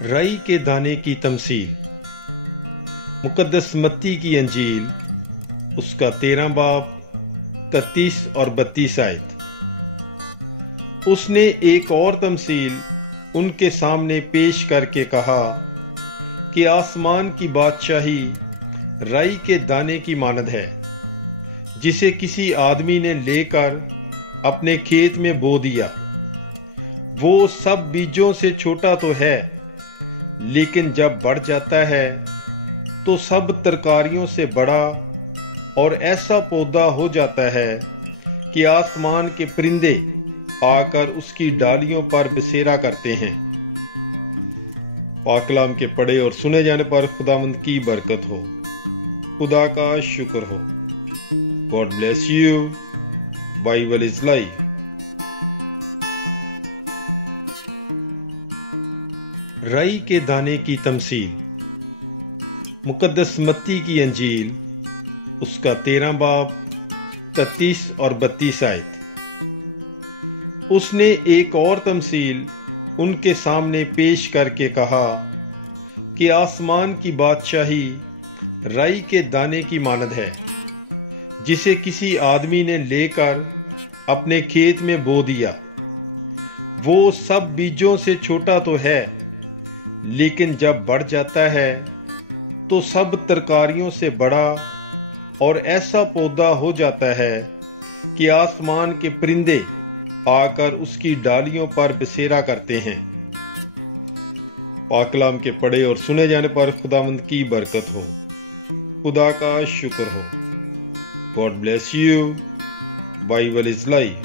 राई के दाने की तमसील। मुकद्दस मत्ती की अंजील उसका 13 बाब 31 और 32 आयत। उसने एक और तमसील उनके सामने पेश करके कहा कि आसमान की बादशाही राई के दाने की मानद है, जिसे किसी आदमी ने लेकर अपने खेत में बो दिया। वो सब बीजों से छोटा तो है, लेकिन जब बढ़ जाता है तो सब तरकारियों से बड़ा और ऐसा पौधा हो जाता है कि आसमान के परिंदे आकर उसकी डालियों पर बसेरा करते हैं। पाक कलाम के पढ़े और सुने जाने पर खुदावंद की बरकत हो, खुदा का शुक्र हो। God bless you. Bible is life. राई के दाने की तमसील। मुकद्दस मत्ती की अंजील उसका 13 बाब 31 और 32 आयत। उसने एक और तमसील उनके सामने पेश करके कहा कि आसमान की बादशाही राई के दाने की मानद है, जिसे किसी आदमी ने लेकर अपने खेत में बो दिया। वो सब बीजों से छोटा तो है, लेकिन जब बढ़ जाता है तो सब तरकारियों से बड़ा और ऐसा पौधा हो जाता है कि आसमान के परिंदे आकर उसकी डालियों पर बसेरा करते हैं। पाक कलाम के पढ़े और सुने जाने पर खुदावंद की बरकत हो, खुदा का शुक्र हो। God bless you. Bible is life.